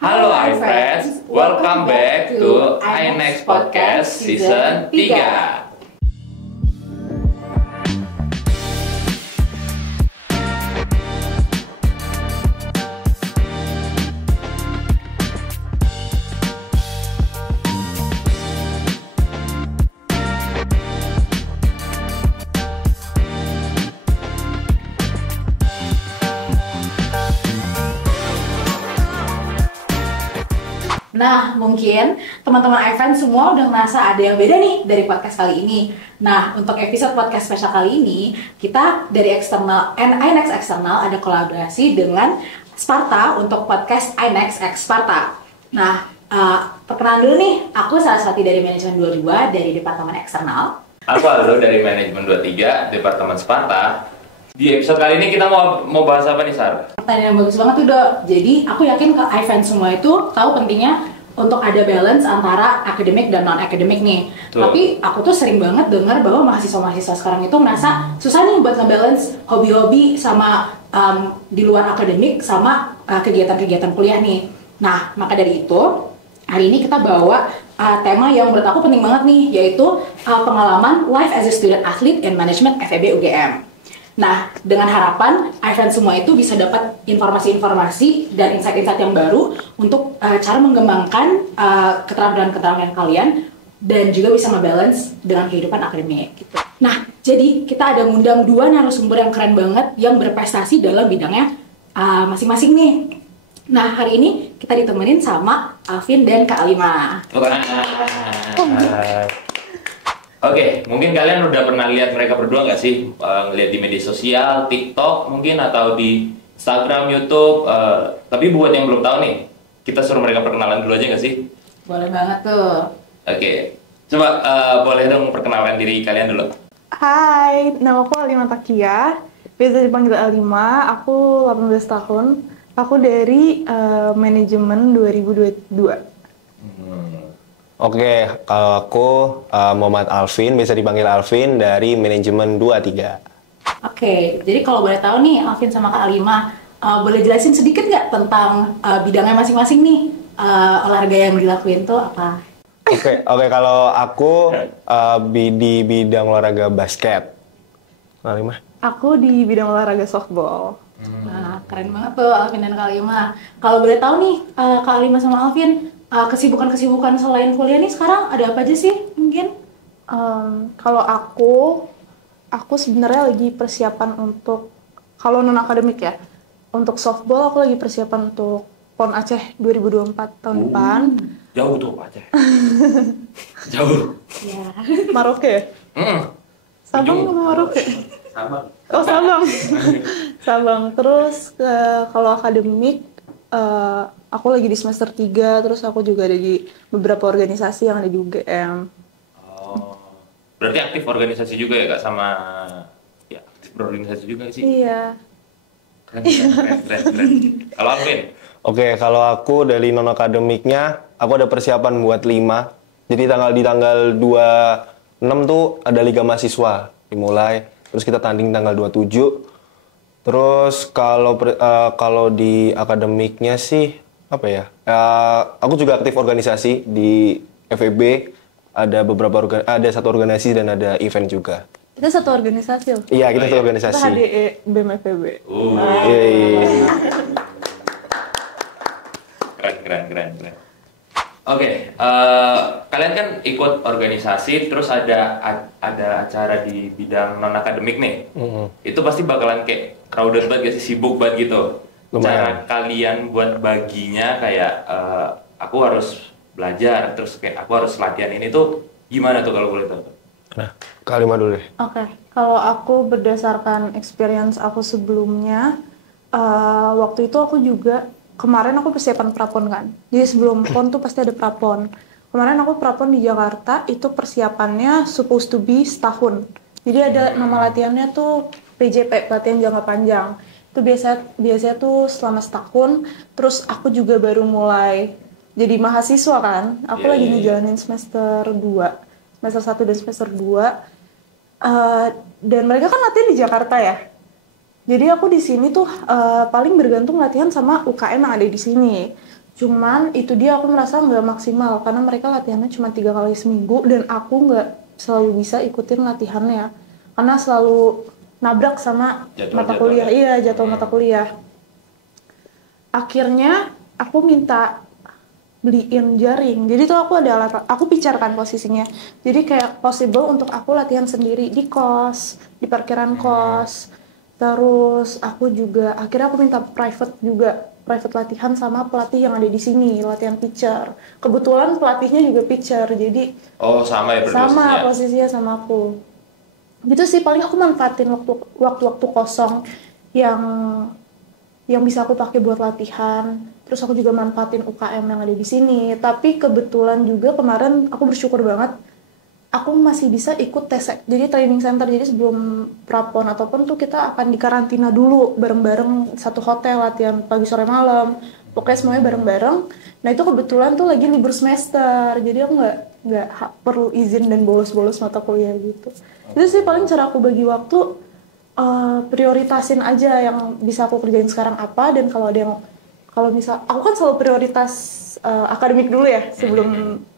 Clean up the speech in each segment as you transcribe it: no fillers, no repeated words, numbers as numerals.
Halo iFriends, welcome back to iNext Podcast Season 3. Nah, mungkin teman-teman iFriends semua udah merasa ada yang beda nih dari podcast kali ini. Nah, untuk episode podcast spesial kali ini, kita dari eksternal iNext Eksternal ada kolaborasi dengan Sparta untuk podcast iNext X Sparta. Nah, perkenalan dulu nih, aku Saraswati dari Manajemen 22 dari Departemen Eksternal. Aku Aldo dari Manajemen 23, Departemen Sparta. Di episode kali ini kita mau bahas apa nih, Sar? Pertanyaan yang bagus banget tuh, Dok. Jadi, aku yakin ke iFriends semua itu tahu pentingnya untuk ada balance antara akademik dan non-akademik nih. Tuh. Tapi aku tuh sering banget dengar bahwa mahasiswa-mahasiswa sekarang itu merasa susah nih buat nge-balance hobi-hobi sama di luar akademik sama kegiatan-kegiatan kuliah nih. Nah, maka dari itu, hari ini kita bawa tema yang menurut aku penting banget nih, yaitu pengalaman life as a student athlete in management FEB UGM. Nah, dengan harapan iFriends semua itu bisa dapat informasi-informasi dan insight-insight yang baru untuk cara mengembangkan keterampilan-keterampilan kalian dan juga bisa nge-balance dengan kehidupan akademik gitu. Nah, jadi kita ada ngundang dua narasumber yang keren banget yang berprestasi dalam bidangnya masing-masing nih. Nah, hari ini kita ditemenin sama Alvin dan Kak Alima. Oke, mungkin kalian udah pernah lihat mereka berdua nggak sih? Ngeliat di media sosial, TikTok mungkin, atau di Instagram, YouTube. Tapi buat yang belum tahu nih, kita suruh mereka perkenalan dulu aja nggak sih? Boleh banget tuh. Oke, coba boleh dong perkenalkan diri kalian dulu. Hai, nama aku Alima Takia, biasa dipanggil Alima, aku 18 tahun, aku dari Manajemen 2022. Oke, kalau aku Muhammad Alvin, bisa dipanggil Alvin dari Manajemen 23. Oke, jadi kalau boleh tahu nih Alvin sama Kak Alima, boleh jelasin sedikit nggak tentang bidangnya masing-masing nih, olahraga yang dilakuin tuh apa? Oke, kalau aku di bidang olahraga basket. Alima? Aku di bidang olahraga softball. Nah, keren banget tuh Alvin dan Kak Alima. Kalau boleh tahu nih, Kak Alima sama Alvin, kesibukan-kesibukan selain kuliah nih sekarang ada apa aja sih mungkin? Kalau aku sebenarnya lagi persiapan untuk, kalau non-akademik ya, untuk softball aku lagi persiapan untuk PON Aceh 2024 tahun depan. Jauh tuh Aceh. Jauh. Ya. Maroke ya? Sabang sama Maroke? Sabang. Oh, Sabang. Sabang. Terus kalau akademik, aku lagi di semester 3, terus aku juga ada di beberapa organisasi yang ada di UGM. Oh, berarti aktif organisasi juga ya Kak, sama ya aktif berorganisasi juga sih? Iya. Keren. Kalau Alvin? Oke, kalau aku dari non-akademiknya, aku ada persiapan buat 5. Jadi di tanggal 26 tuh ada Liga Mahasiswa dimulai, terus kita tanding tanggal 27. Terus kalau di akademiknya sih apa ya? Aku juga aktif organisasi di FEB. Ada satu organisasi dan ada event juga. Kita satu organisasi loh. Iya, kita satu organisasi. Kita HDE BEM FEB. Iya. Keren. Oke, kalian kan ikut organisasi, terus ada acara di bidang non akademik nih. Itu pasti bakalan kayak crowded banget, gak sih, sibuk banget gitu. Lumayan. Cara kalian buat baginya kayak aku harus belajar, terus kayak aku harus latihan ini tuh gimana tuh kalau boleh tahu? Nah, Kak Alima dulu deh. Oke, kalau aku berdasarkan experience aku sebelumnya, waktu itu aku juga, kemarin aku persiapan prapon kan. Jadi sebelum PON tuh pasti ada prapon. Kemarin aku prapon di Jakarta, itu persiapannya supposed to be setahun. Jadi ada nama latihannya tuh PJP, pelatihan jangka panjang. Itu biasanya tuh selama setahun. Terus aku juga baru mulai jadi mahasiswa kan. Aku lagi ngejalanin semester 2. Semester 1 dan semester 2. Dan mereka kan latihan di Jakarta ya. Jadi aku di sini tuh paling bergantung latihan sama UKM yang ada di sini. Cuman itu dia aku merasa nggak maksimal karena mereka latihannya cuma 3 kali seminggu dan aku nggak selalu bisa ikutin latihannya karena selalu nabrak sama mata kuliah. Iya, jadwal mata kuliah. Akhirnya aku minta beliin jaring. Jadi tuh aku ada alat, aku picarkan posisinya. Jadi kayak possible untuk aku latihan sendiri di kos, di parkiran kos. Terus aku juga akhirnya aku minta private latihan sama pelatih yang ada di sini, latihan pitcher. Kebetulan pelatihnya juga pitcher, jadi sama ya sama posisinya sama aku. Gitu sih paling aku manfaatin waktu-waktu kosong yang bisa aku pakai buat latihan. Terus aku juga manfaatin UKM yang ada di sini. Tapi kebetulan juga kemarin aku bersyukur banget aku masih bisa ikut TESEC. Jadi training center. Jadi sebelum prapon ataupun tuh kita akan dikarantina dulu bareng-bareng satu hotel latihan pagi sore malam. Pokoknya semuanya bareng-bareng. Nah itu kebetulan tuh lagi libur semester. Jadi aku nggak perlu izin dan bolos-bolos mata kuliah gitu. Itu sih paling cara aku bagi waktu, prioritasin aja yang bisa aku kerjain sekarang apa, dan kalau misal aku kan selalu prioritas akademik dulu ya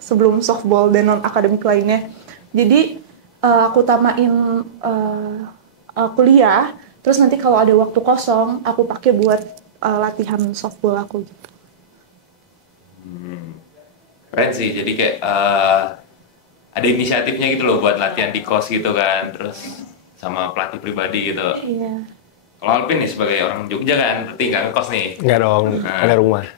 sebelum softball dan non akademik lainnya. Jadi aku tamain kuliah, terus nanti kalau ada waktu kosong aku pakai buat latihan softball aku gitu. Keren sih, jadi kayak ada inisiatifnya gitu loh buat latihan di kos gitu kan, terus sama pelatih pribadi gitu. Iya. Kalau Alvin nih sebagai orang Jogja kan, berarti nggak ngekos nih? Nggak dong, ada rumah.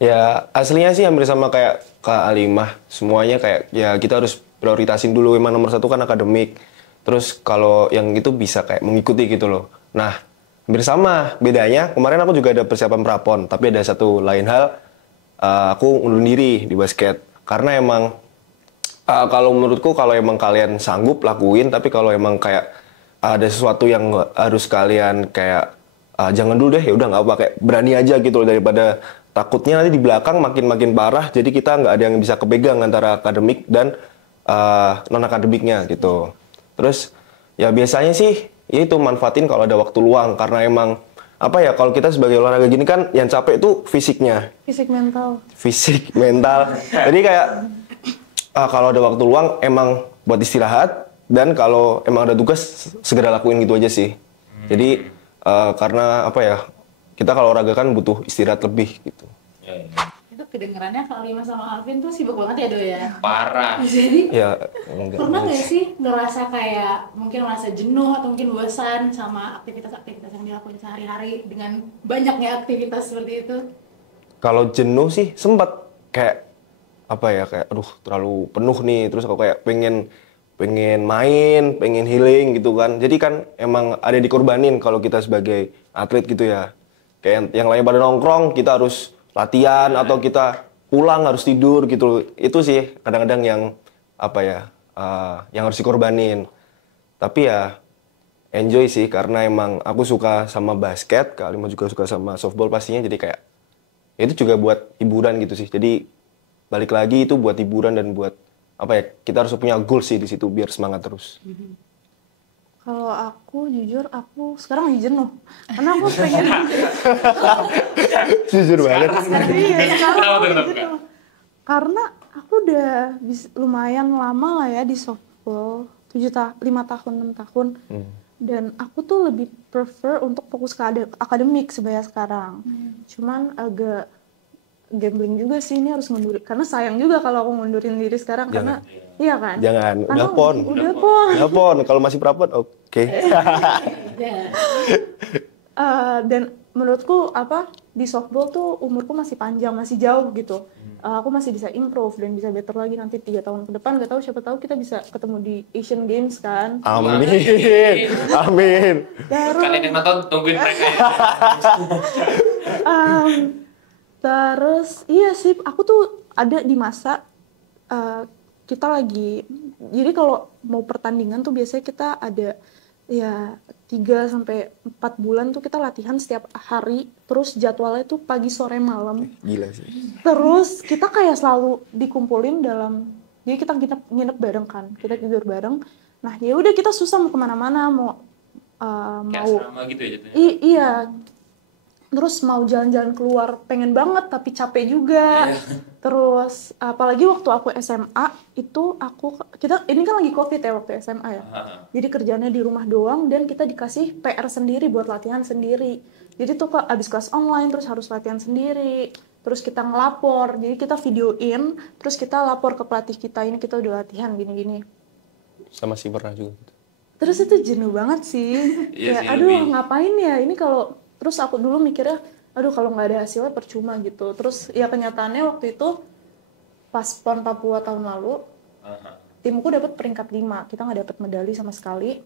Ya aslinya sih hampir sama kayak Kak Alimah, semuanya kayak ya kita harus prioritasin dulu, emang nomor satu kan akademik. Terus kalau yang itu bisa kayak mengikuti gitu loh. Nah hampir sama, bedanya kemarin aku juga ada persiapan prapon, tapi ada satu lain hal, aku undur diri di basket. Karena emang kalau menurutku kalau emang kalian sanggup lakuin, tapi kalau emang kayak ada sesuatu yang harus kalian kayak jangan dulu deh, ya udah nggak apa, kayak berani aja gitu loh, daripada takutnya nanti di belakang makin parah, jadi kita nggak ada yang bisa kepegang antara akademik dan non akademiknya gitu. Terus ya biasanya sih ya itu manfaatin kalau ada waktu luang, karena emang apa ya, kalau kita sebagai olahraga gini kan yang capek itu fisiknya, fisik mental jadi kayak kalau ada waktu luang emang buat istirahat, dan kalau emang ada tugas segera lakuin gitu aja sih. Jadi karena apa ya, kita kalau olahraga kan butuh istirahat lebih gitu. Itu kedengerannya Kak Lima sama Alvin tuh sibuk banget ya Do ya? Parah. Jadi Ya, pernah nggak sih ngerasa kayak mungkin merasa jenuh atau mungkin bosan sama aktivitas-aktivitas yang dilakukan sehari-hari dengan banyaknya aktivitas seperti itu? Kalau jenuh sih sempat kayak apa ya, kayak aduh terlalu penuh nih, terus aku kayak pengen main, pengen healing gitu kan. Jadi kan emang ada dikorbanin kalau kita sebagai atlet gitu ya. Kayak yang lain pada nongkrong, kita harus latihan atau kita pulang harus tidur gitu. Itu sih kadang-kadang yang apa ya, yang harus dikorbanin. Tapi ya enjoy sih, karena emang aku suka sama basket, Kak Alima juga suka sama softball pastinya, jadi kayak itu juga buat hiburan gitu sih. Jadi balik lagi itu buat hiburan dan buat apa ya, kita harus punya goal sih di situ biar semangat terus. Kalau aku jujur, aku sekarang lagi jenuh karena aku pengen Jujur banget. iya, sekarang aku lagi Kenapa? jenuh karena aku udah lumayan lama lah ya di softball, 5 tahun 6 tahun. Dan aku tuh lebih prefer untuk fokus ke akademik sebenarnya sekarang. Cuman agak gambling juga sih, ini harus mundurin, karena sayang juga kalau aku mundurin diri sekarang. Jangan. Karena iya kan, Jangan, karena udah pon kalau masih prapon oke. Dan menurutku di softball tuh umurku masih panjang, masih jauh gitu. Aku masih bisa improve dan bisa better lagi nanti 3 tahun ke depan. Gak tahu, siapa tahu kita bisa ketemu di Asian Games kan. Amin. Amin. Kalian yang nonton tungguin mereka ya. Terus iya sih, aku tuh ada di masa kita lagi, jadi kalau mau pertandingan tuh biasanya kita ada ya 3-4 bulan tuh kita latihan setiap hari, terus jadwalnya tuh pagi sore malam. Gila sih. Terus kita kayak selalu dikumpulin jadi kita nginep bareng kan, kita tidur bareng. Nah ya udah, kita susah mau kemana-mana, Kayak mau asrama gitu ya jatuhnya. iya. terus mau jalan-jalan keluar pengen banget tapi capek juga. Terus apalagi waktu aku SMA itu kita ini kan lagi COVID ya waktu SMA ya. Jadi kerjanya di rumah doang dan kita dikasih PR sendiri buat latihan sendiri. Jadi tuh abis kelas online terus harus latihan sendiri. Terus kita ngelapor. Jadi kita videoin terus kita lapor ke pelatih kita, ini kita udah latihan gini-gini. Sama sih pernah juga. Terus itu jenuh banget sih. Iya Ya sih, aduh lebih. ngapain ya ini kalau terus aku dulu mikirnya aduh kalau nggak ada hasilnya percuma gitu. Terus ya kenyataannya waktu itu pas PON Papua tahun lalu timku dapat peringkat 5, kita nggak dapat medali sama sekali.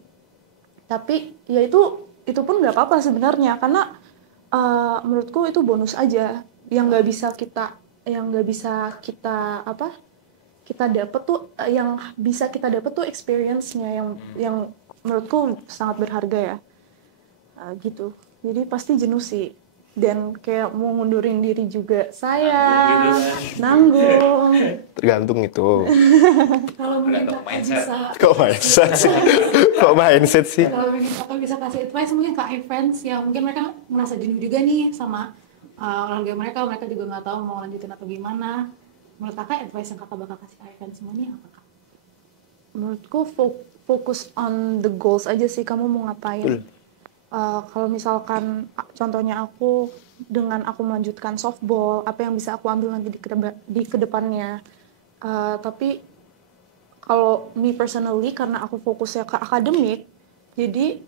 Tapi ya itu pun nggak apa-apa sebenarnya karena menurutku itu bonus aja yang nggak bisa kita kita dapat tuh yang bisa kita dapat tuh experience-nya yang menurutku sangat berharga ya. Gitu. Jadi pasti jenuh sih. Dan kayak mau ngundurin diri juga sayang, nanggung. Tergantung itu. Kalau mungkin Tergantung kakak mindset. bisa, Kok mindset sih? Kok mindset sih? kalau mungkin kakak bisa kasih advice mungkin ke fans yang mungkin mereka merasa jenuh juga nih sama olahraga mereka juga nggak tahu mau lanjutin atau gimana. Menurut kakak advice yang kakak bakal kasih ke fans semua nih apa kak? Menurutku fokus on the goals aja sih, kamu mau ngapain. Kalau misalkan contohnya aku dengan aku melanjutkan softball, apa yang bisa aku ambil nanti di kedepannya. Tapi kalau me personally karena aku fokusnya ke akademik, jadi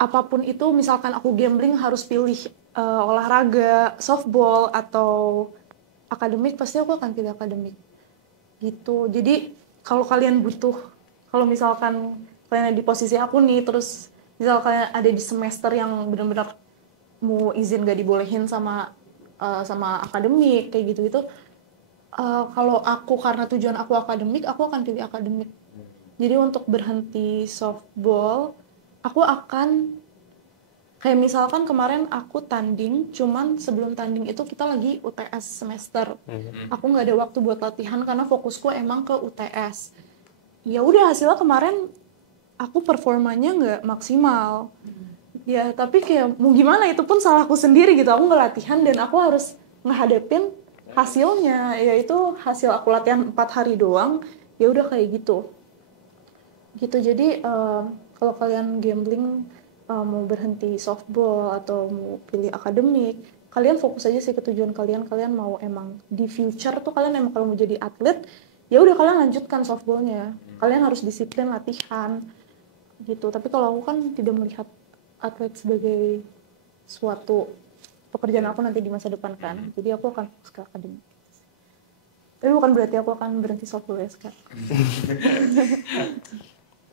apapun itu misalkan aku gambling harus pilih olahraga, softball atau akademik, pasti aku akan pilih akademik. Gitu. Jadi kalau misalkan kalian ada di posisi aku nih, terus misal kalian ada di semester yang benar-benar mau izin gak dibolehin sama akademik kayak gitu kalau aku karena tujuan aku akademik, aku akan pilih akademik. Jadi untuk berhenti softball, aku akan kayak misalkan kemarin aku tanding, cuman sebelum tanding itu kita lagi UTS semester. Aku nggak ada waktu buat latihan karena fokusku emang ke UTS. Ya udah hasilnya kemarin aku performanya nggak maksimal. Ya tapi kayak mau gimana, itu pun salahku sendiri gitu. Aku nggak latihan dan aku harus ngehadapin hasilnya. Yaitu hasil aku latihan 4 hari doang. Ya udah kayak gitu. Jadi kalau kalian gambling mau berhenti softball atau mau pilih akademik, kalian fokus aja sih ke tujuan kalian. Kalian mau emang di future tuh kalian emang kalau mau jadi atlet, ya udah kalian lanjutkan softballnya. Kalian harus disiplin latihan gitu. Tapi kalau aku kan tidak melihat atlet sebagai suatu pekerjaan aku nanti di masa depan kan. Jadi aku akan fokus ke akademik. Tapi bukan berarti aku akan berhenti softball ya sekarang.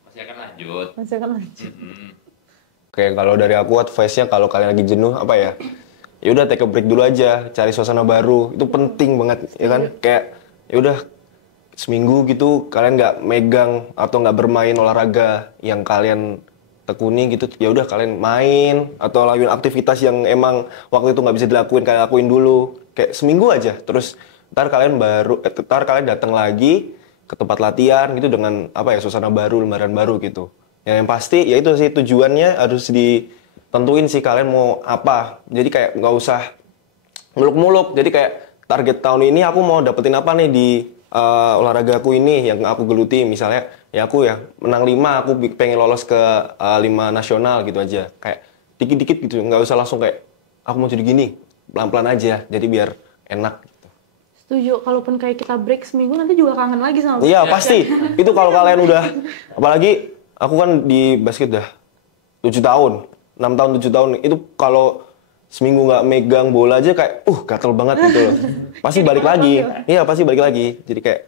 Masih akan lanjut. Masih akan lanjut. Oke, kalau dari aku advice-nya kalau kalian lagi jenuh apa ya? Ya udah take a break dulu aja, cari suasana baru. Itu penting banget, ya kan? Kayak ya udah seminggu gitu kalian nggak megang atau nggak bermain olahraga yang kalian tekuni gitu. Ya udah kalian main atau lakuin aktivitas yang emang waktu itu nggak bisa dilakuin, kalian lakuin dulu. Kayak seminggu aja. Terus ntar kalian datang lagi ke tempat latihan gitu dengan apa ya, suasana baru, lembaran baru gitu. Yang pasti ya itu sih tujuannya harus ditentuin sih kalian mau apa. Jadi kayak nggak usah muluk-muluk. Jadi kayak target tahun ini aku mau dapetin apa nih di olahraga aku ini yang aku geluti. Misalnya ya aku ya menang 5, aku pengen lolos ke 5 nasional gitu aja. Kayak dikit-dikit gitu, nggak usah langsung kayak aku mau jadi gini. Pelan-pelan aja, jadi biar enak. Setuju, kalaupun kayak kita break seminggu nanti juga kangen lagi sama Iya pasti, itu kalau kalian udah, apalagi aku kan di basket udah 7 tahun, 6 tahun, 7 tahun, itu kalau seminggu nggak megang bola aja kayak, gatel banget gitu loh. Pasti balik lagi, iya pasti balik lagi, jadi kayak,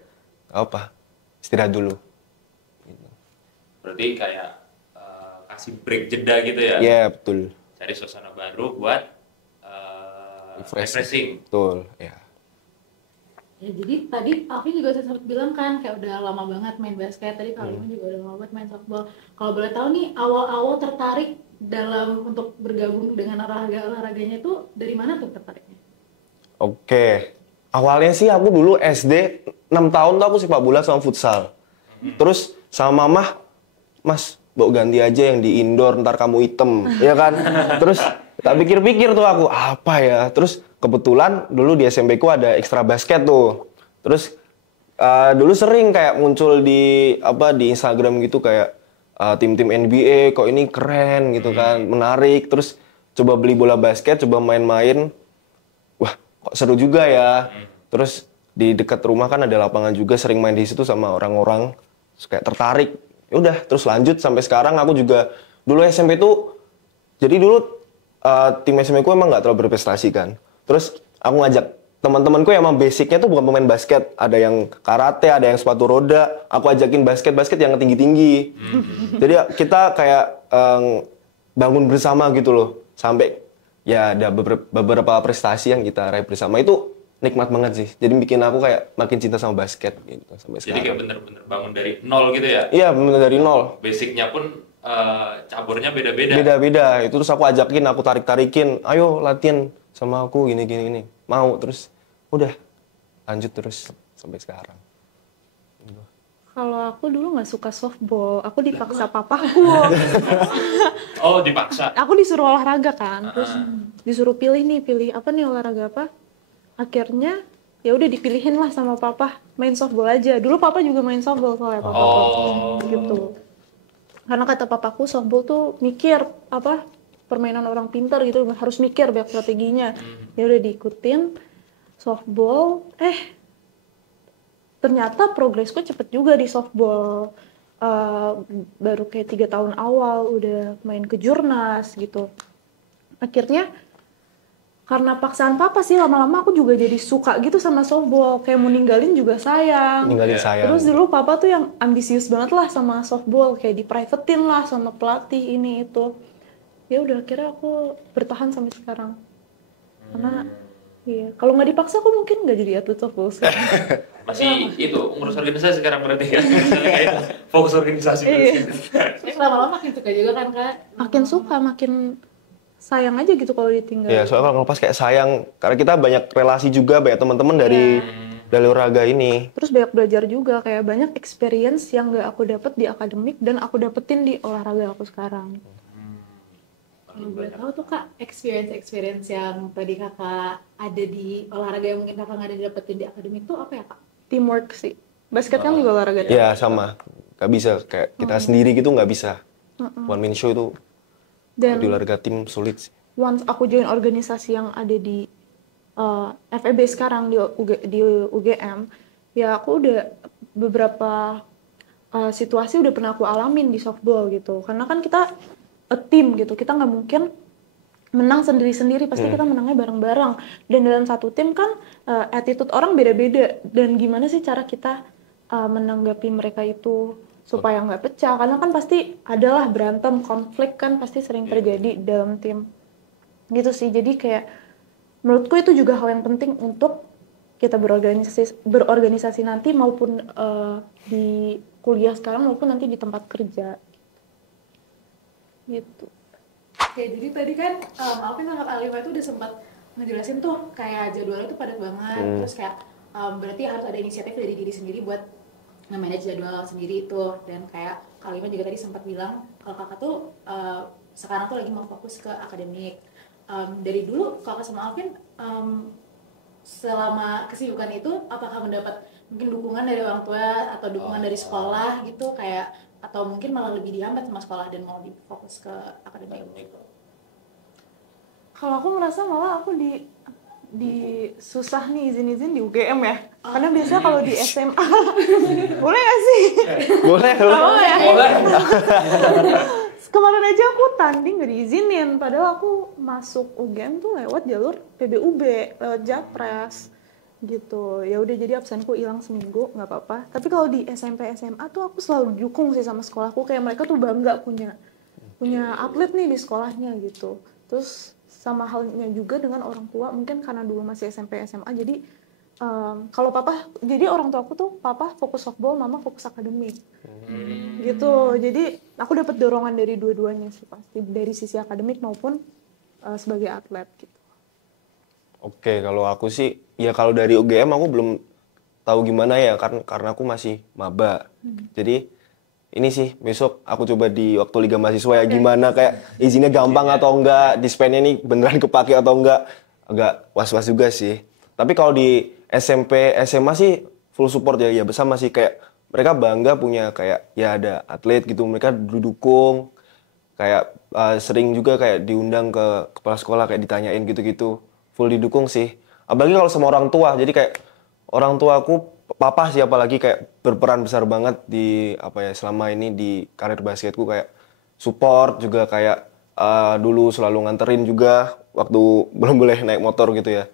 apa, istirahat dulu. Berarti kayak kasih break jeda gitu ya? Iya betul. Cari suasana baru buat refreshing. Betul, ya. Ya jadi tadi Alvin juga sempat bilang kan kayak udah lama banget main basket, tadi Kalimun juga udah lama banget main softball. Kalau boleh tahu nih awal-awal tertarik dalam untuk bergabung dengan olahraganya itu dari mana tuh tertariknya? Oke, awalnya sih aku dulu SD 6 tahun tuh aku sepak bola sama futsal. Terus sama mama, Mas, bawa ganti aja yang di indoor, ntar kamu hitam, ya kan? Terus Tak pikir-pikir tuh aku, apa ya? Terus kebetulan dulu di SMP ku ada ekstra basket tuh. Terus dulu sering kayak muncul di Instagram gitu kayak tim-tim NBA, kok ini keren gitu kan, menarik. Terus coba beli bola basket, coba main-main. Wah, kok seru juga ya. Terus di dekat rumah kan ada lapangan juga, sering main di situ sama orang-orang. Terus kayak tertarik. Ya udah, terus lanjut sampai sekarang aku juga dulu SMP tuh. Jadi dulu tim SMP ku emang nggak terlalu berprestasi kan. Terus aku ngajak teman-temanku yang emang basicnya tuh bukan pemain basket, ada yang karate, ada yang sepatu roda. Aku ajakin basket yang tinggi-tinggi. Jadi kita kayak bangun bersama gitu loh, sampai ya ada beberapa prestasi yang kita raih bersama. Itu nikmat banget sih. Jadi bikin aku kayak makin cinta sama basket gitu sampai sekarang. Jadi kayak bener-bener bangun dari nol gitu ya? Iya, bener dari nol. Basicnya pun caburnya beda-beda. Beda-beda. Itu terus aku ajakin, aku tarik-tarikin, ayo latihan sama aku gini. Mau, terus udah lanjut terus sampai sekarang. Kalau aku dulu nggak suka softball, aku dipaksa papaku. Oh, dipaksa? Aku disuruh olahraga kan, terus disuruh pilih apa nih olahraga apa. Akhirnya ya udah dipilihin lah sama papa, main softball aja. Dulu papa juga main softball soalnya papaku. Gitu. Karena kata papaku softball tuh mikir apa permainan orang pintar gitu, harus mikir banyak strateginya. Ya udah diikutin softball, ternyata progresku cepet juga di softball. Baru kayak 3 tahun awal udah main ke Jurnas gitu. Akhirnya karena paksaan papa sih, lama-lama aku juga jadi suka gitu sama softball. Kayak mau ninggalin juga sayang. Terus dulu papa tuh yang ambisius banget lah sama softball, kayak di-privatein lah sama pelatih ini itu. Ya udah akhirnya aku bertahan sampai sekarang. Karena iya, kalau nggak dipaksa aku mungkin nggak jadi atlet softball sih. Masih itu ngurus organisasi sekarang berarti kan? Fokus organisasi. Lama-lama makin suka juga kan Kak? Makin suka, makin sayang aja gitu kalau ditinggal. Iya, soalnya kalau ngelepas kayak sayang, karena kita banyak relasi juga, banyak teman-teman dari olahraga ini. Terus banyak belajar juga, kayak banyak experience yang nggak aku dapet di akademik dan aku dapetin di olahraga aku sekarang. Kalau boleh tahu tuh Kak, experience yang tadi Kakak ada di olahraga yang mungkin Kakak nggak ada dapetin di akademik tuh apa ya Kak? Teamwork sih. Basket kan juga olahraga. Iya, sama. Gak bisa, kayak kita sendiri gitu nggak bisa. One man show itu Dan di olahraga tim sulit sih. once aku join organisasi yang ada di FEB sekarang di UGM, ya aku udah beberapa situasi udah pernah aku alamin di softball gitu. Karena kan kita a team gitu, kita nggak mungkin menang sendiri-sendiri, pasti kita menangnya bareng-bareng. Dan dalam satu tim kan attitude orang beda-beda, dan gimana sih cara kita menanggapi mereka itu supaya nggak pecah, karena kan pasti adalah berantem, konflik kan pasti sering terjadi dalam tim gitu sih. Jadi kayak menurutku itu juga hal yang penting untuk kita berorganisasi nanti, maupun di kuliah sekarang maupun nanti di tempat kerja gitu. Oke, jadi tadi kan maafin Kak Alima itu udah sempat ngejelasin tuh kayak jadwalnya tuh padat banget, terus kayak berarti harus ada inisiatif dari diri sendiri buat nge-manage jadwal sendiri itu. Dan kayak Kak Alima juga tadi sempat bilang kalau Kakak tuh sekarang tuh lagi mau fokus ke akademik. Dari dulu Kakak sama Alvin selama kesibukan itu apakah mendapat mungkin dukungan dari orang tua atau dukungan dari sekolah gitu, kayak atau mungkin malah lebih dihambat sama sekolah dan mau difokus ke akademik? Kalau aku merasa malah aku di susah nih izin di UGM ya. Karena biasanya kalau di SMA boleh nggak sih? Boleh. Kemarin aja aku tanding nggak diizinin, padahal aku masuk UGM tuh lewat jalur PBUB, lewat Japres gitu. Ya udah, jadi absenku hilang seminggu nggak apa-apa. Tapi kalau di SMP SMA tuh aku selalu dukung sih sama sekolahku, kayak mereka tuh bangga punya atlet nih di sekolahnya gitu. Terus sama halnya juga dengan orang tua, mungkin karena dulu masih SMP SMA, jadi kalau papa, jadi orang tua aku tuh papa fokus softball, mama fokus akademik gitu. Jadi aku dapat dorongan dari dua-duanya sih, pasti dari sisi akademik maupun sebagai atlet gitu. Oke, kalau aku sih, ya kalau dari UGM aku belum tahu gimana ya, karena aku masih maba. Jadi ini sih besok aku coba di waktu Liga Mahasiswa ya gimana kayak izinnya gampang atau enggak, dispennya nih beneran kepake atau enggak, agak was-was juga sih. Tapi kalau di SMP, SMA sih full support ya, ya bersama sih kayak mereka bangga punya kayak ya ada atlet gitu, mereka didukung, kayak sering juga kayak diundang ke kepala sekolah kayak ditanyain gitu-gitu, full didukung sih. Apalagi kalau sama orang tua, jadi kayak orang tua aku papa sih apalagi kayak berperan besar banget di apa ya selama ini di karir basketku kayak support juga kayak dulu selalu nganterin juga waktu belum boleh naik motor gitu ya,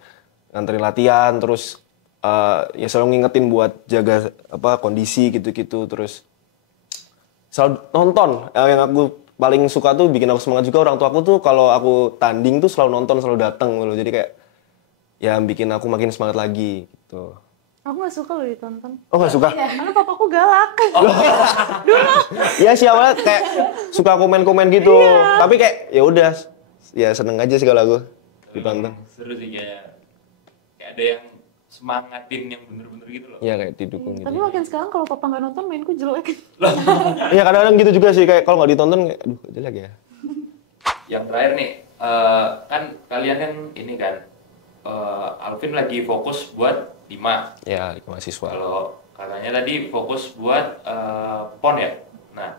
nganterin latihan terus ya selalu ngingetin buat jaga apa kondisi gitu-gitu, terus selalu nonton. Yang aku paling suka tuh bikin aku semangat juga orang tua aku tuh kalau aku tanding tuh selalu nonton, selalu datang gitu, jadi kayak ya bikin aku makin semangat lagi gitu. Aku nggak suka loh ditonton. Oh nggak suka? Karena papaku galak. Ya sih awalnya kayak suka komen-komen gitu, tapi kayak ya udah, ya seneng aja sih kalau aku ditonton. Seru sih kayak ada yang semangatin yang bener-bener gitu loh. Iya kayak didukung gitu. Tapi makin sekarang kalau papa nggak nonton mainku jelek. Iya kadang-kadang gitu juga sih kayak kalau nggak ditonton kayak aduh jelek ya. Yang terakhir nih, kan kalian kan ini kan, Alvin lagi fokus buat 5. Ya Liga Mahasiswa. Kalau katanya tadi fokus buat PON ya. Nah,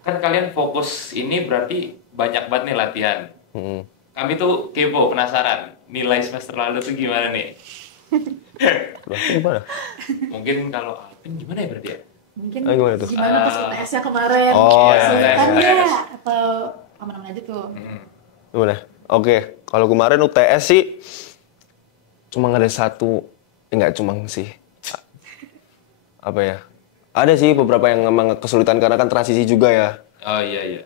kan kalian fokus ini berarti banyak banget nih latihan. Kami tuh kepo, penasaran nilai semester lalu tuh gimana nih? Gimana? Mungkin kalau Alvin gimana ya berarti ya? Mungkin gimana tuh? gimana pas UTS-nya kemarin? Oh, ya, Kesulitan UTS. ya? Atau aman-aman aja tuh? Gimana? Oke, kalau kemarin UTS sih cuma ada satu, enggak cuma sih. Apa ya? Ada sih beberapa yang memang kesulitan karena kan transisi juga ya. Oh iya.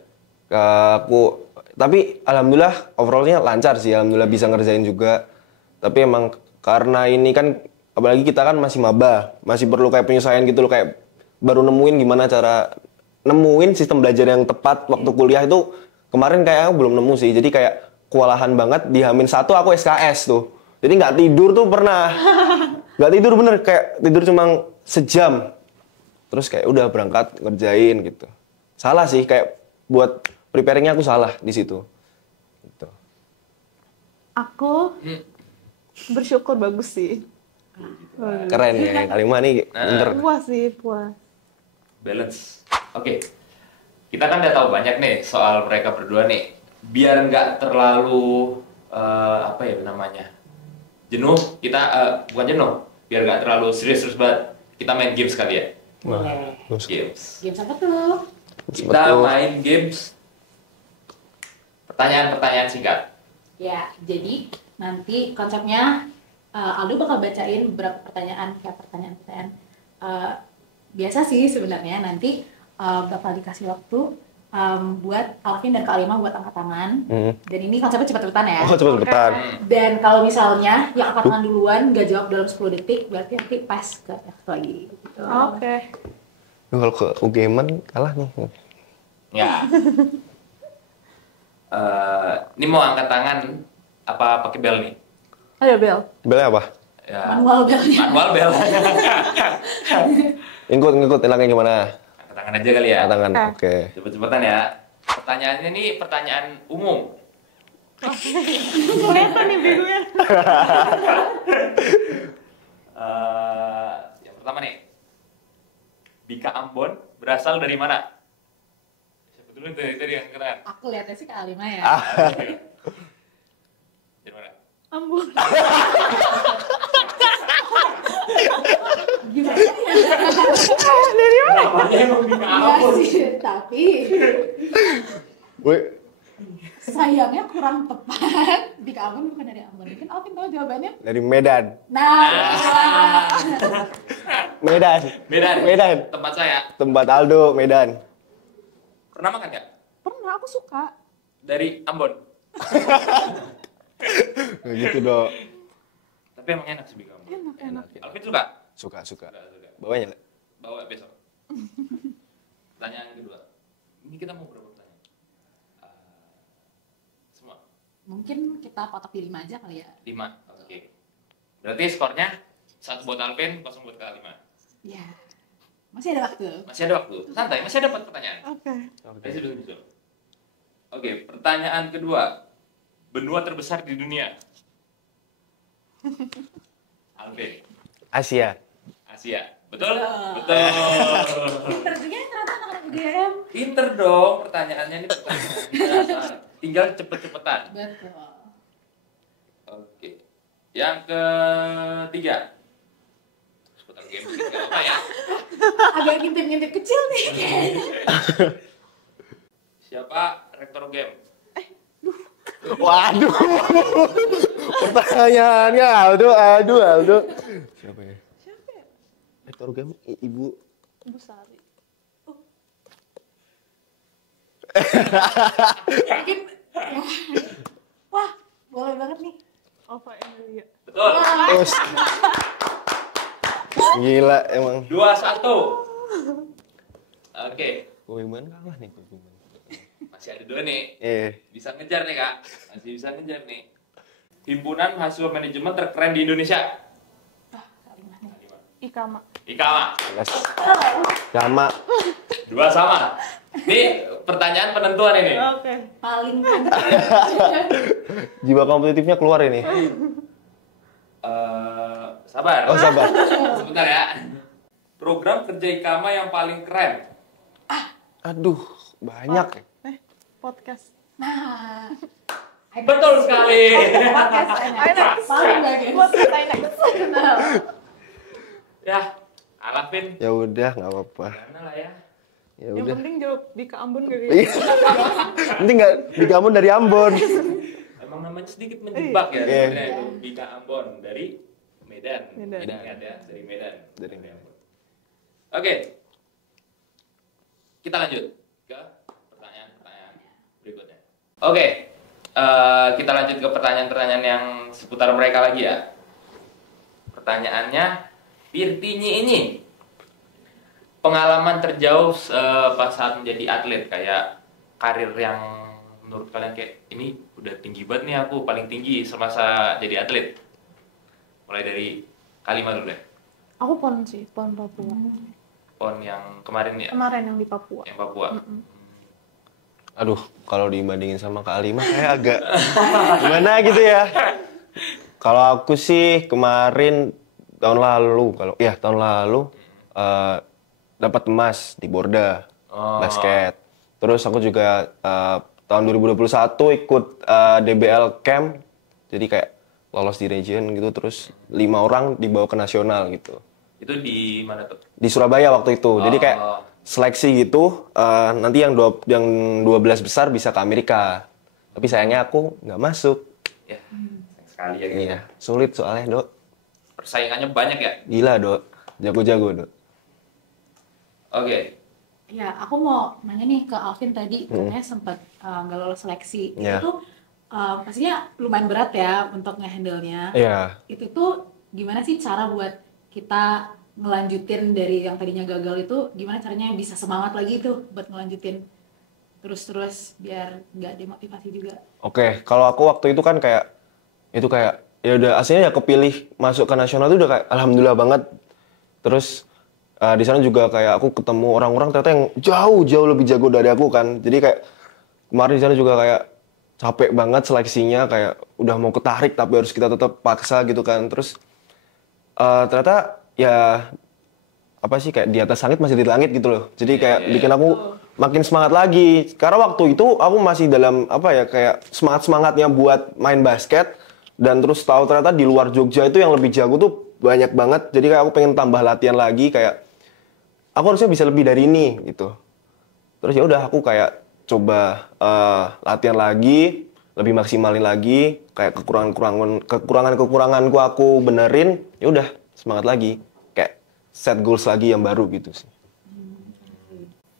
Tapi alhamdulillah overallnya lancar sih, alhamdulillah bisa ngerjain juga. Tapi emang karena ini kan apalagi kita kan masih maba, masih perlu kayak penyesuaian gitu loh, kayak baru nemuin gimana cara nemuin sistem belajar yang tepat waktu kuliah itu kemarin kayak aku belum nemu sih. Jadi kayak kewalahan banget di H-1 aku SKS tuh. Jadi nggak tidur tuh pernah. Nggak tidur bener, kayak tidur cuma sejam. Terus kayak udah berangkat ngerjain gitu. Salah sih kayak buat preparingnya aku salah di situ. Gitu. Aku bersyukur bagus sih. Keren ya, Kalimah nih bener. Puas sih, puas. Balance. Oke. Kita kan udah tahu banyak nih soal mereka berdua nih. Biar nggak terlalu apa ya namanya, jenuh, kita bukan jenuh, biar nggak terlalu serius banget, kita main games kali ya. Boleh. Games. Games apa tuh? Kita main games pertanyaan-pertanyaan singkat. Ya, jadi nanti konsepnya Aldo bakal bacain beberapa pertanyaan, kayak pertanyaan-pertanyaan biasa sih sebenarnya. Nanti bakal dikasih waktu buat Alvin dan Kak Alima buat angkat tangan. Dan ini konsepnya cepet-cepetan ya. Oh cepet-cepetan. Dan kalau misalnya yang angkat tangan duluan nggak jawab dalam 10 detik, berarti nanti pas ke next lagi. Gitu. Oke. Kalau ke UGM kalah nih. Ya. Ini mau angkat tangan apa pakai bel nih? Ayo Bel. Belnya apa? Ya. Manual belnya. Manual bel. Ngikut enaknya gimana? Angkat tangan aja kali ya. Angkat tangan. Oke. Cepet-cepetan ya. Pertanyaannya nih pertanyaan umum. Kelihatan nih bingungnya. Yang pertama nih, Bika Ambon berasal dari mana? Siapa dulu tadi yang keren? Aku lihatnya sih Kak Alima ya. Dari mana? Ambon. Gimana ya? Dari mana? Namanya emang Bika Iya Ambon. sih, tapi Woi, sayangnya kurang tepat. Di Ambon bukan dari Ambon. Mungkin Alvin tahu jawabannya? dari Medan. Nah, Medan. Medan. Tempat saya. Tempat Aldo, Medan. Pernah makan nggak? Pernah, aku suka. Dari Ambon. Nggak gitu dong. Tapi emang enak sih Bika Ambon. Enak. Alvin suka? Suka. Suka. Bawanya nggak? Bawa besok. Pertanyaan kedua. Ini kita mau berapa pertanyaan? Semua? mungkin kita kotak di 5 aja kali ya. 5. Oke. Berarti skornya 1 buat Alvin, 0 buat Kak Alima. Ya. Masih ada waktu. Masih ada waktu. Santai, masih ada 4 pertanyaan. Oke. Masih dulu. Oke, pertanyaan kedua. Benua terbesar di dunia. Alvin. Asia. Asia. Betul? Betul. Betul. Pinter juga ya ternyata anak-anak UGM. Pinter dong, pertanyaannya ini pertanyaan dasar. Tinggal cepet-cepetan. Betul. Oke. Yang ketiga. Seputar game sih, nggak apa ya. Agak ngintip-ngintip kecil nih kayaknya. Siapa rektor game? Waduh. Pertanyaannya Aldo. Siapa ya? Rektor game Ibu. Ibu Sari. Mungkin wah, boleh banget nih. Ova Emilia. Betul. Terus. Gila emang. 2-1. Oke. Koweman kalah nih Koweman. Masih ada 2 nih. Bisa Bisa ngejar nih, Kak. Masih bisa ngejar nih. Himpunan mahasiswa manajemen terkeren di Indonesia. Ikama. Ikama. Yes. Sama. 2 sama. Ini pertanyaan penentuan ini. Oke. Paling Jiwa kompetitifnya keluar ini. Sabar. Oh, sabar. Sebentar ya. Program kerja Ikama yang paling keren. Aduh, banyak. Podcast. nah. Betul sekali. Podcast INEX. Paling bagus. Podcast INEX. Betul. Ya, Alvin. Ya udah, nggak apa-apa. Mana lah ya. Ya Yang udah. penting jawab di Ambon gak Iya. gitu. Nanti nggak digabung dari Ambon. Emang namanya sedikit menjebak ya. Iya. Sebenarnya itu Bika Ambon dari Medan. Medan. Ingat ya, dari Medan. Dari Ambon. Oke. Kita lanjut ke pertanyaan-pertanyaan berikutnya. Oke. Kita lanjut ke pertanyaan-pertanyaan yang seputar mereka lagi ya. Pertanyaannya, Tirtinyi ini pengalaman terjauh pas saat menjadi atlet, kayak karir yang menurut kalian kayak ini udah tinggi banget nih, aku paling tinggi semasa jadi atlet. Mulai dari Kalima dulu deh. Aku PON sih, PON Papua. PON yang kemarin ya, Kemarin yang di Papua. yang Papua. Aduh, kalau dibandingin sama Kak Alima kayak agak gimana gitu ya. Kalau aku sih kemarin tahun lalu dapat emas di Borda basket. Terus aku juga tahun 2021 ikut DBL Camp. Jadi kayak lolos di region gitu, terus 5 orang dibawa ke nasional gitu. Itu di mana tuh? Di Surabaya waktu itu. Jadi kayak seleksi gitu, nanti yang 12 besar bisa ke Amerika. Tapi sayangnya aku nggak masuk. Ya, sayang sekali ya gitu. Iya, sulit soalnya, Dok. Persaingannya banyak ya. Gila, Dok. Jago-jago, Dok. Oke. Ya, aku mau nanya nih ke Alvin tadi, katanya sempat nggak lolos seleksi. Iya. Itu tuh pastinya lumayan berat ya untuk ngehandle-nya. Iya. Itu tuh gimana sih cara buat kita ngelanjutin dari yang tadinya gagal itu, gimana caranya bisa semangat lagi tuh buat ngelanjutin terus-terus biar nggak demotivasi juga. Oke, kalau aku waktu itu kan kayak ya udah aslinya ya kepilih masuk ke nasional itu udah kayak alhamdulillah banget. Terus di sana juga kayak aku ketemu orang-orang ternyata yang jauh lebih jago dari aku kan. Jadi kayak kemarin di sana juga kayak capek banget seleksinya, kayak udah mau ketarik tapi harus kita tetap paksa gitu kan. Terus ternyata ya apa sih, kayak di atas langit masih di langit gitu loh. Jadi kayak bikin aku makin semangat lagi. Karena waktu itu aku masih dalam apa ya, kayak semangatnya buat main basket, dan terus tahu ternyata di luar Jogja itu yang lebih jago tuh banyak banget. Jadi kayak aku pengen tambah latihan lagi, kayak aku harusnya bisa lebih dari ini gitu. Terus ya udah aku kayak coba latihan lagi, lebih maksimalin lagi, kayak kekuranganku aku benerin. Ya udah semangat lagi, kayak set goals lagi yang baru gitu sih.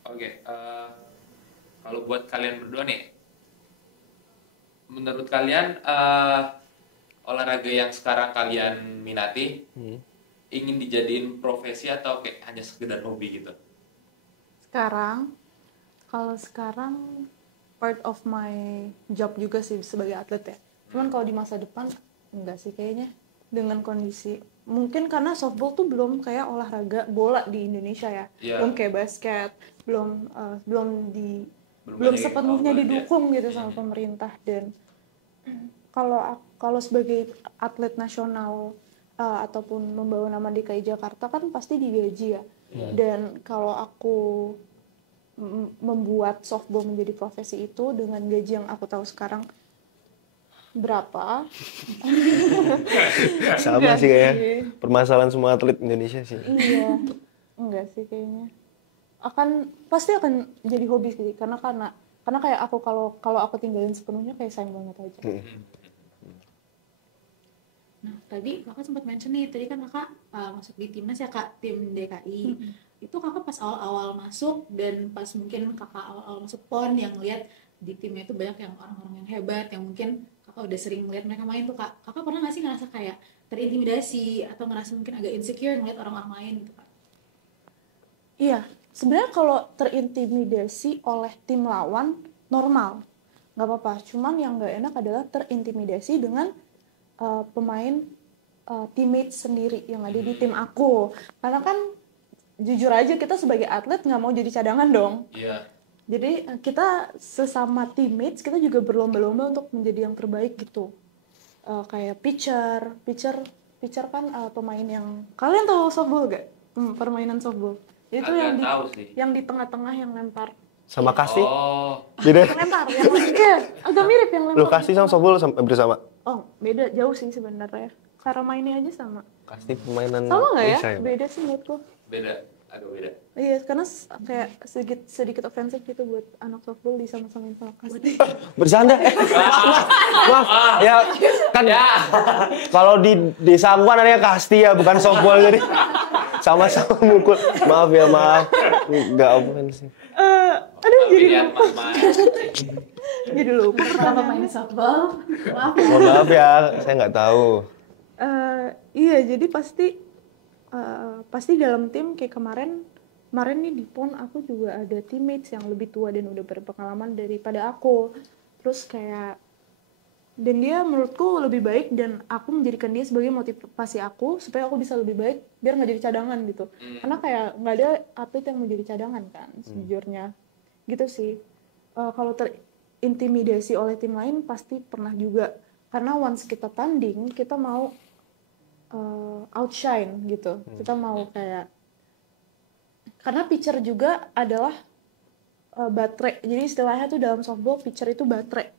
Oke, kalau buat kalian berdua nih, menurut kalian olahraga yang sekarang kalian minati ingin dijadiin profesi atau kayak hanya sekedar hobi gitu? Kalau sekarang part of my job juga sih sebagai atlet ya. Cuman kalau di masa depan enggak sih kayaknya. dengan kondisi. Mungkin karena softball tuh belum kayak olahraga bola di Indonesia ya. Iya. Belum kayak basket, belum Belum belum banyak yang sepenuhnya tahu, didukung gitu sama pemerintah. Dan kalau sebagai atlet nasional ataupun membawa nama DKI Jakarta kan pasti digaji ya. Dan kalau aku membuat softball menjadi profesi itu dengan gaji yang aku tahu sekarang berapa? Sama Enggak sih kayaknya. sih. Permasalahan semua atlet Indonesia sih. Iya, enggak sih kayaknya. Pasti akan jadi hobi sih karena kayak aku kalau aku tinggalin sepenuhnya kayak sayang banget aja. Nah, tadi kakak sempat mention nih, tadi kan kakak masuk di timnas ya kak, tim DKI. Itu kakak pas awal-awal masuk dan pas mungkin kakak awal-awal masuk PON yang lihat di timnya itu banyak yang orang-orang yang hebat, yang mungkin kakak udah sering melihat mereka main tuh kak. Kakak pernah nggak sih ngerasa kayak terintimidasi atau ngerasa mungkin agak insecure ngeliat orang-orang lain gitu kak? Iya, sebenarnya kalau terintimidasi oleh tim lawan normal, nggak apa-apa. Cuman yang nggak enak adalah terintimidasi dengan pemain teammates sendiri yang ada di tim aku. Karena kan jujur aja kita sebagai atlet nggak mau jadi cadangan dong. Iya. Jadi kita sesama teammates kita juga berlomba-lomba untuk menjadi yang terbaik gitu. Kayak pitcher kan pemain yang kalian tahu softball gak? Permainan softball. Itu Agak tahu sih. yang di tengah-tengah yang lempar. Sama Kasti? Oh, Beda. Lempar yang agak mirip yang lempar. Lu Kasti sama softball bersama? Oh, beda jauh sih sebenarnya. Cara mainnya aja sama. Kasti permainan Sama nggak ya? Indonesia ya? Beda sih menurutku. beda. Agak beda. Iya, karena kayak sedikit ofensif gitu buat anak softball disama-samain sama Kasti. Bercanda. Maaf. Ya kan kalau di desa aku kan adanya Kasti ya, bukan softball jadi sama-sama mukul. Maaf ya, maaf. Enggak ofensif. Aduh, jadi Lihat lupa. Mama. Jadi lupa. Kalau main softball, maaf ya. Mohon maaf ya, saya nggak tahu. Iya, jadi pasti dalam tim kayak kemarin nih di PON aku juga ada teammates yang lebih tua dan udah berpengalaman daripada aku. Terus kayak dan dia menurutku lebih baik dan aku menjadikan dia sebagai motivasi aku supaya aku bisa lebih baik biar nggak jadi cadangan gitu. Karena kayak nggak ada atlet yang mau jadi cadangan kan sejujurnya. Gitu sih. Kalau terintimidasi oleh tim lain pasti pernah juga. Karena once kita tanding kita mau outshine gitu. Kita mau kayak karena pitcher juga adalah baterai. Jadi istilahnya tuh dalam softball pitcher itu baterai.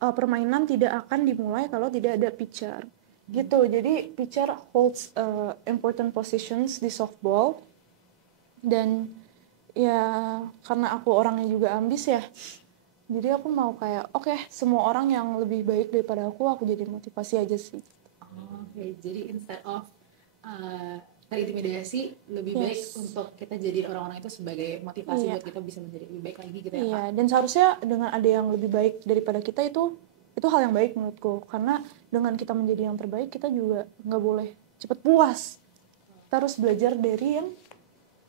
Permainan tidak akan dimulai kalau tidak ada pitcher. Gitu. Jadi pitcher holds important positions di softball. Dan ya karena aku orangnya juga ambis ya. Jadi aku mau kayak oke, semua orang yang lebih baik daripada aku jadi motivasi aja sih. Oke, jadi instead of terintimidasi, lebih baik untuk kita jadi orang-orang itu sebagai motivasi buat kita bisa menjadi lebih baik lagi gitu ya. Iya, dan seharusnya dengan ada yang lebih baik daripada kita itu hal yang baik menurutku. Karena dengan kita menjadi yang terbaik kita juga nggak boleh cepet puas. Kita harus belajar dari yang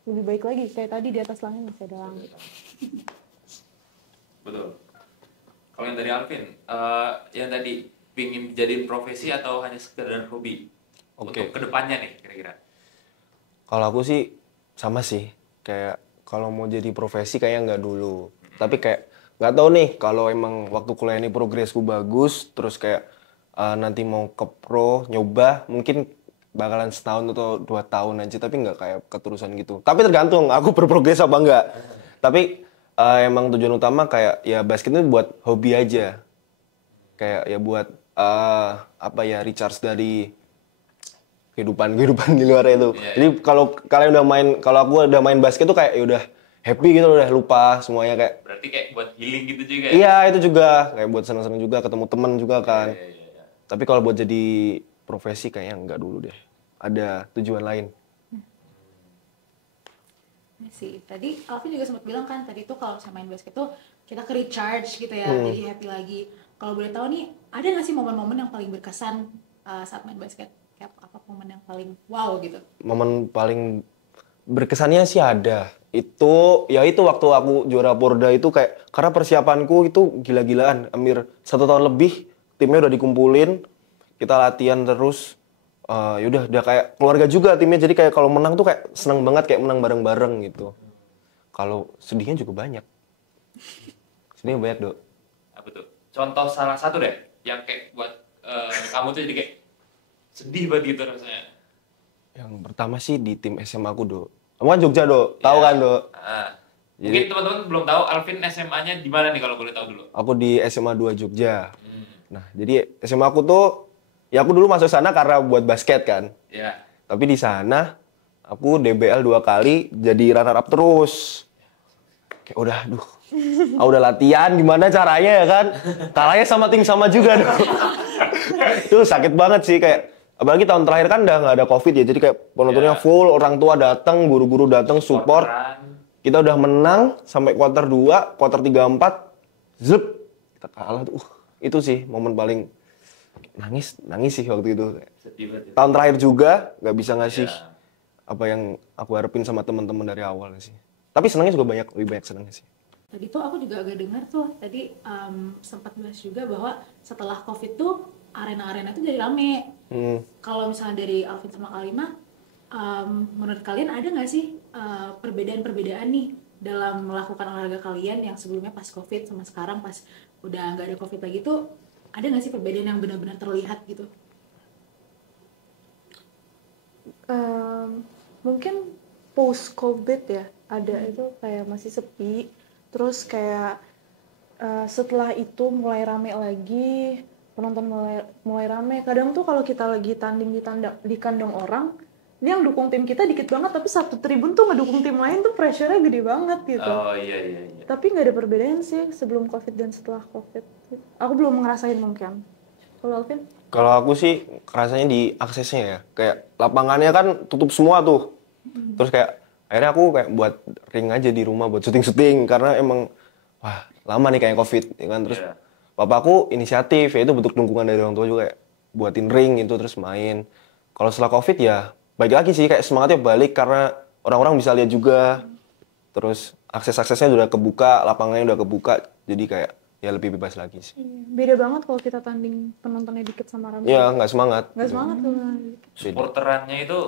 lebih baik lagi. Kayak tadi di atas langit bisa doang. Betul. Kalau yang dari Alvin, yang tadi pingin jadiin profesi atau hanya sekedar hobi? Untuk kedepannya nih kira-kira. Kalau aku sih sama sih, kayak kalau mau jadi profesi kayaknya nggak dulu. Tapi kayak nggak tahu nih kalau emang waktu kuliah ini progresku bagus, terus kayak nanti mau ke pro nyoba, mungkin bakalan setahun atau 2 tahun aja, tapi nggak kayak keterusan gitu. Tapi tergantung aku berprogres apa enggak. Tapi emang tujuan utama kayak ya basket itu buat hobi aja, kayak ya buat recharge dari kehidupan di luar itu. Jadi kalau kalian udah main, kalau aku udah main basket tuh kayak ya udah happy gitu, udah lupa semuanya kayak. Berarti kayak buat healing gitu juga ya? Iya, itu juga kayak buat senang-senang juga, ketemu teman juga kan. Iya. Tapi kalau buat jadi profesi kayaknya enggak dulu deh. Ada tujuan lain. Sih, tadi Alvin juga sempat bilang kan tadi tuh kalau misalnya main basket tuh kita ke recharge gitu ya, jadi happy lagi. Kalau boleh tahu nih, ada nggak sih momen-momen yang paling berkesan saat main basket? Kayak apa momen yang paling wow gitu? Momen paling berkesannya sih ada. Itu waktu aku juara Porda itu kayak karena persiapanku itu gila-gilaan. Hampir 1 tahun lebih timnya udah dikumpulin, kita latihan terus yaudah udah kayak keluarga juga timnya, jadi kayak kalau menang tuh kayak seneng banget, kayak menang bareng-bareng gitu. Kalau sedihnya juga banyak. Sedihnya banyak, Dok. Apa tuh? Contoh salah satu deh yang kayak buat kamu tuh jadi kayak sedih banget gitu rasanya. Yang pertama sih di tim SMA aku, Dok. Kamu kan Jogja, Dok. Tahu kan, Dok? Mungkin teman-teman belum tahu Alvin SMA-nya di mana nih kalau boleh tahu dulu. Aku di SMA 2 Jogja. Nah, jadi SMA aku tuh, ya aku dulu masuk sana karena buat basket kan. Ya. Tapi di sana aku DBL 2 kali jadi runner up terus. Kayak udah, udah latihan gimana caranya ya kan? Kalahnya sama tim sama juga dong. Itu sakit banget sih, kayak apalagi tahun terakhir kan udah nggak ada COVID ya, jadi kayak penontonnya full, orang tua datang, guru-guru datang support. Kita udah menang sampai kuarter 2, kuarter 3, 4, zep, kita kalah tuh. Itu sih momen paling nangis sih waktu itu. Sedih banget. Tahun terakhir juga nggak bisa ngasih apa yang aku harapin sama teman-teman dari awal sih. Tapi senangnya juga lebih banyak senangnya sih. Tadi tuh aku juga agak dengar tuh, tadi sempat bahas juga bahwa setelah COVID tuh arena-arena tuh jadi rame. Kalau misalnya dari Alvin sama Kalima, menurut kalian ada nggak sih perbedaan-perbedaan nih dalam melakukan olahraga kalian yang sebelumnya pas COVID sama sekarang pas udah nggak ada COVID lagi tuh, ada nggak sih perbedaan yang benar-benar terlihat gitu? Mungkin post COVID ya, ada itu kayak masih sepi. Terus kayak setelah itu mulai rame lagi, penonton mulai rame. Kadang tuh kalau kita lagi tanding di kandang orang, ini yang dukung tim kita dikit banget, tapi satu tribun tuh ngedukung tim lain tuh pressure-nya gede banget gitu. Oh iya. Tapi nggak ada perbedaan sih sebelum COVID dan setelah COVID. Aku belum ngerasain mungkin. Kalau Alvin? Kalau aku sih rasanya di aksesnya ya, kayak lapangannya kan tutup semua tuh. Terus kayak akhirnya aku kayak buat ring aja di rumah buat syuting karena emang wah lama nih kayak COVID ya kan. Terus papaku inisiatif, ya itu bentuk dukungan dari orang tua juga, kayak buatin ring itu terus main. Kalau setelah COVID ya balik lagi sih, kayak semangatnya balik karena orang-orang bisa lihat juga. Terus akses-aksesnya udah kebuka, lapangannya udah kebuka, jadi kayak ya lebih bebas lagi sih. Beda banget kalau kita tanding penontonnya dikit sama rame. Iya, nggak semangat. Nggak semangat tuh. Supporterannya itu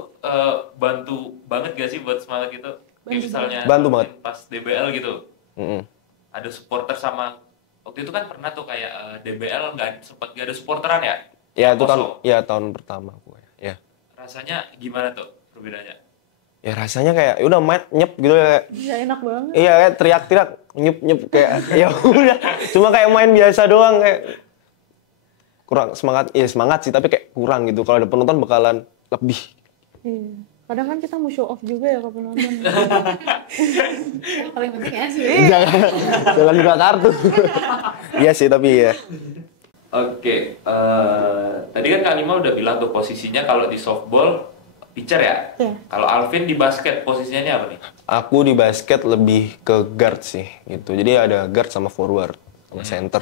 bantu banget gak sih buat semangat gitu? Kayak misalnya Bantu banget. pas DBL gitu, ada supporter sama, waktu itu kan pernah tuh kayak DBL sempat gak ada supporteran ya? Ya itu tahun pertama gue. Ya. Rasanya gimana tuh perbedaannya? Ya rasanya kayak ya udah main nyep gitu ya. Iya enak banget. Iya kayak teriak-teriak nyep kayak ya udah cuma kayak main biasa doang, kayak kurang semangat. Ya semangat sih tapi kayak kurang gitu. Kalau ada penonton bakalan lebih. Iya. Kadang kan kita mau show off juga ya ke penonton. Yang paling penting ya sih. Jangan buka kartu. Iya sih tapi ya. Oke, tadi kan Kak Lima udah bilang tuh posisinya kalau di softball pitcher ya? Iya. Kalau Alvin di basket posisinya ini apa nih? Aku di basket lebih ke guard sih gitu. Jadi ada guard sama forward sama center.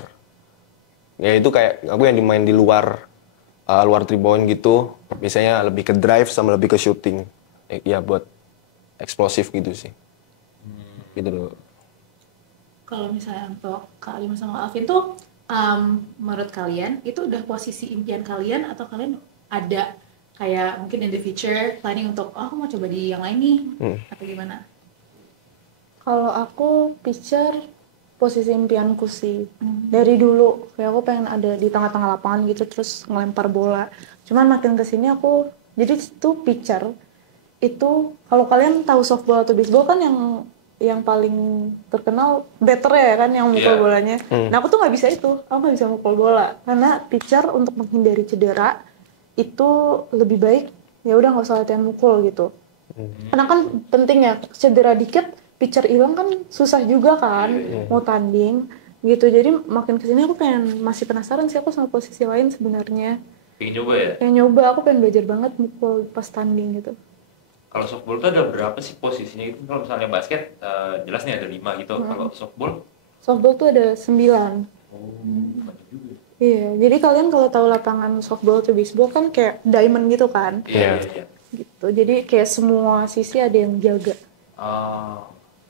Ya itu kayak aku yang dimain di luar 3 point gitu. Biasanya lebih ke drive sama lebih ke shooting. Ya buat eksplosif gitu sih. Gitu loh. Kalau misalnya untuk Kak Lima sama Alvin tuh, menurut kalian itu udah posisi impian kalian atau kalian ada kayak mungkin in the future planning untuk aku mau coba di yang lain nih atau gimana? Kalau aku pitcher posisi impianku sih. Dari dulu kayak aku pengen ada di tengah-tengah lapangan gitu terus ngelempar bola. Cuman makin kesini aku jadi itu pitcher itu, kalau kalian tahu softball atau baseball kan yang paling terkenal batter ya kan yang mukul bolanya. Nah aku tuh nggak bisa itu, aku nggak bisa mukul bola karena pitcher untuk menghindari cedera itu lebih baik ya udah nggak usah latihan mukul gitu. Karena kan pentingnya cedera dikit pitcher hilang kan susah juga kan mau tanding gitu. Jadi makin kesini aku masih penasaran sih aku sama posisi lain sebenarnya. Pengen coba ya? Pengen nyoba, aku pengen belajar banget mukul pas tanding gitu. Kalau softball tuh ada berapa sih posisinya itu? Kalau misalnya basket jelas nih ada 5 gitu. Kalau Softball tuh ada 9. Oh, banyak juga. Iya, jadi kalian kalau tahu lapangan softball atau baseball kan kayak diamond gitu kan? Iya. Gitu, jadi kayak semua sisi ada yang jaga.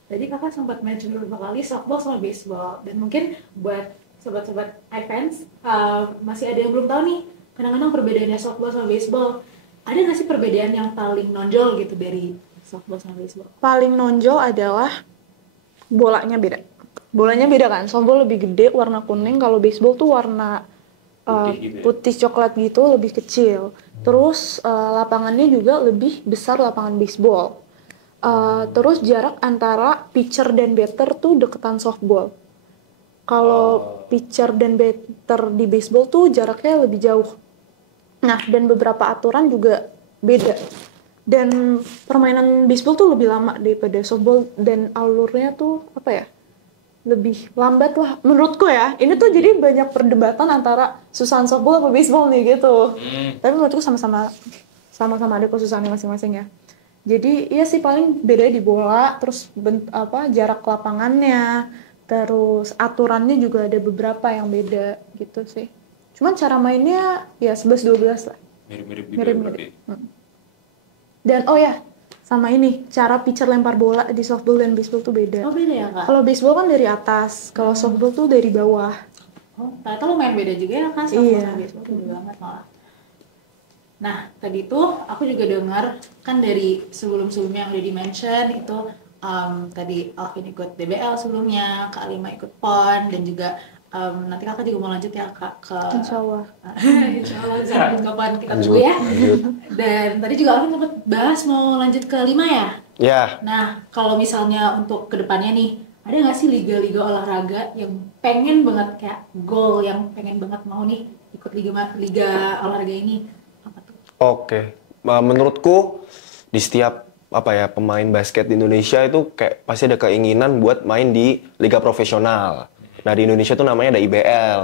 Jadi kakak sempat mention beberapa kali softball sama baseball, dan mungkin buat sobat-sobat iFans masih ada yang belum tahu nih kadang-kadang perbedaannya softball sama baseball. ada nggak sih perbedaan yang paling nonjol gitu dari softball sama baseball? Paling nonjol adalah bolanya beda. Bolanya beda kan, softball lebih gede warna kuning, kalau baseball tuh warna Putih gitu ya? putih coklat gitu, lebih kecil. Terus lapangannya juga lebih besar lapangan baseball. Terus jarak antara pitcher dan batter tuh deketan softball. Kalau pitcher dan batter di baseball tuh jaraknya lebih jauh. Nah, dan beberapa aturan juga beda. Dan permainan baseball tuh lebih lama daripada softball, dan alurnya tuh apa ya? Lebih lambat lah menurutku ya. Ini tuh jadi banyak perdebatan antara susahan softball apa baseball nih gitu. Tapi menurutku sama-sama ada kesusahannya masing-masing ya. Jadi iya sih paling beda di bola, terus jarak lapangannya, terus aturannya juga ada beberapa yang beda gitu sih. Cuman cara mainnya ya 11-12 lah. Mirip-mirip gitu ya Mirip-mirip. berarti. Dan oh ya, sama ini, cara pitcher lempar bola di softball dan baseball tuh beda. Oh beda ya kak? Kalau baseball kan dari atas, kalau softball tuh dari bawah. Oh, ternyata lumayan beda juga ya kak softball Iya. sama baseball, beda banget malah. Nah, tadi tuh aku juga dengar kan dari sebelum-sebelumnya yang udah di-mention itu tadi Alvin ikut DBL sebelumnya, Kak Alima ikut PON, dan juga nanti kakak juga mau lanjut ya kak ke Insya Allah. Insya Allah bisa lanjut ke PON, kita tunggu ya. Dan tadi juga Alvin sempat bahas mau lanjut ke 5 ya? Ya, Nah, kalau misalnya untuk kedepannya nih, ada nggak sih liga-liga olahraga yang pengen banget kayak goal yang pengen banget mau nih ikut liga olahraga ini? Apa tuh? oke. Menurutku di setiap pemain basket di Indonesia itu kayak pasti ada keinginan buat main di liga profesional. Nah, di Indonesia tuh namanya ada IBL.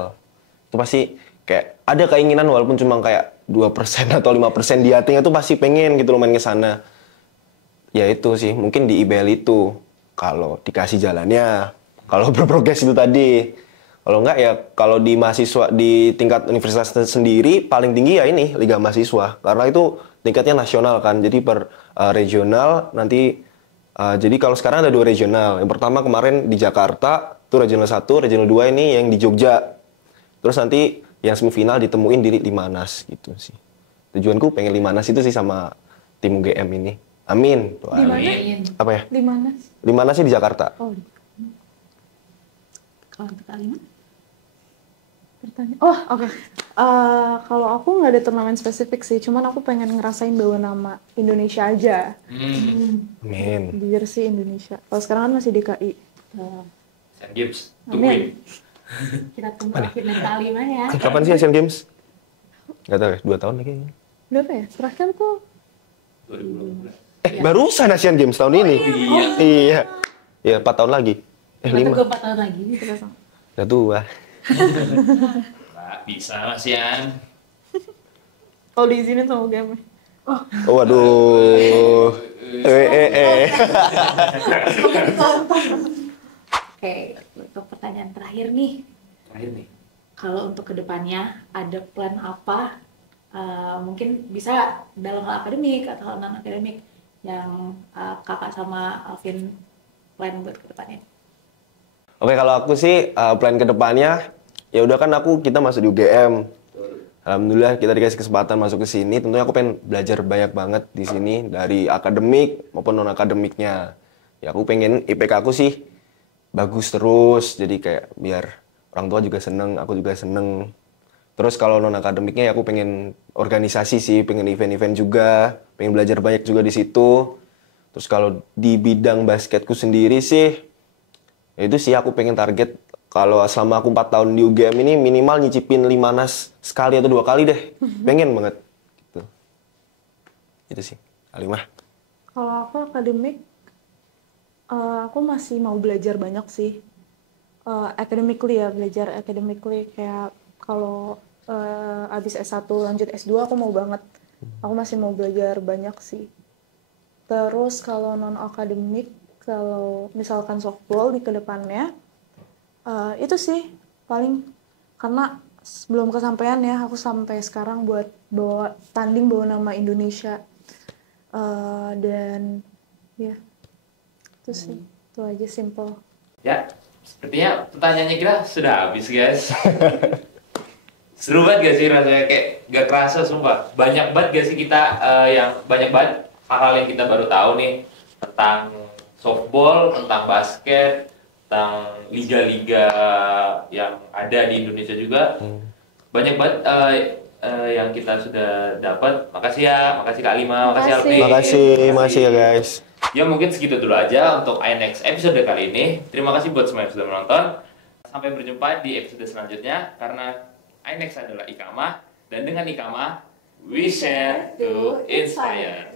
Itu pasti kayak ada keinginan walaupun cuma kayak 2% atau 5% di hatinya tuh pasti pengen gitu loh main ke sana. Ya itu sih, mungkin di IBL itu kalau dikasih jalannya, kalau berprogres itu tadi. Kalau enggak ya kalau di mahasiswa di tingkat universitas sendiri paling tinggi ya ini Liga Mahasiswa karena itu tingkatnya nasional kan. Jadi per regional nanti jadi kalau sekarang ada 2 regional. Yang pertama kemarin di Jakarta itu regional 1, regional 2 ini yang di Jogja. Terus nanti yang semifinal ditemuin di Limanas gitu sih. Tujuanku pengen Limanas itu sih sama tim UGM ini. Amin. Doa. Di mana? Amin. Apa ya? Di mana? Limanas sih di Jakarta. Oh, Kalau untuk Kak Alima? pertanyaan. Oh, oke. Kalau aku nggak ada turnamen spesifik sih, cuman aku pengen ngerasain bawa nama Indonesia aja. Amin. Di jersey Indonesia. Kalau sekarang kan masih DKI. St. Gibbs, Amin. tungguin. Kita tunggu Alvin dan Kak Alima ya. Kapan sih Asian Games? Gak tahu ya, 2 tahun lagi. Berapa ya? Terakhir tuh 2012. Barusan Asian Games tahun ini. Iya. Iya, 4 tahun lagi. Kita 5. tunggu 4 tahun lagi. Udah tua. Pak, bisa Mas Yan. kalau diizinin sama UGM. Oh, waduh. Oke, untuk pertanyaan terakhir nih. Terakhir nih. Kalau untuk kedepannya ada plan apa? Mungkin bisa dalam hal akademik atau non akademik yang kakak sama Alvin plan buat kedepannya. Oke, kalau aku sih plan kedepannya ya udah kan kita masuk di UGM. Alhamdulillah kita dikasih kesempatan masuk ke sini. Tentunya aku pengen belajar banyak banget di sini dari akademik maupun non akademiknya. Ya aku pengen IPK aku sih bagus terus. Jadi kayak biar orang tua juga seneng, aku juga seneng. Terus kalau non akademiknya ya aku pengen organisasi sih, pengen event-event juga, pengen belajar banyak juga di situ. Terus kalau di bidang basketku sendiri sih, ya itu sih aku pengen target kalau selama aku 4 tahun di UGM ini minimal nyicipin Limanas sekali atau 2 kali deh. Pengen banget. Gitu. Itu sih, Alimah. Kalau aku akademik, aku masih mau belajar banyak sih. Academically ya, belajar academically kayak kalau abis S1 lanjut S2 aku mau banget. Aku masih mau belajar banyak sih. Terus kalau non akademik, kalau misalkan softball di kedepannya, itu sih paling karena belum kesampaian ya, aku sampai sekarang buat tanding bawa nama Indonesia. Dan ya itu sih, itu aja simple. Ya, sepertinya pertanyaannya kita sudah habis guys. Seru banget gak sih rasanya, kayak gak kerasa sumpah. Banyak banget gak sih kita banyak banget hal-hal yang kita baru tahu nih tentang softball, tentang basket, tentang liga-liga yang ada di Indonesia juga. Banyak banget yang kita sudah dapat. Makasih ya, makasih Kak Lima, makasih Alfi. Makasih ya guys. Ya mungkin segitu dulu aja untuk iNext episode kali ini. Terima kasih buat semua yang sudah menonton. Sampai berjumpa di episode selanjutnya, karena iNext adalah Ikamah, dan dengan Ikamah we share to inspire.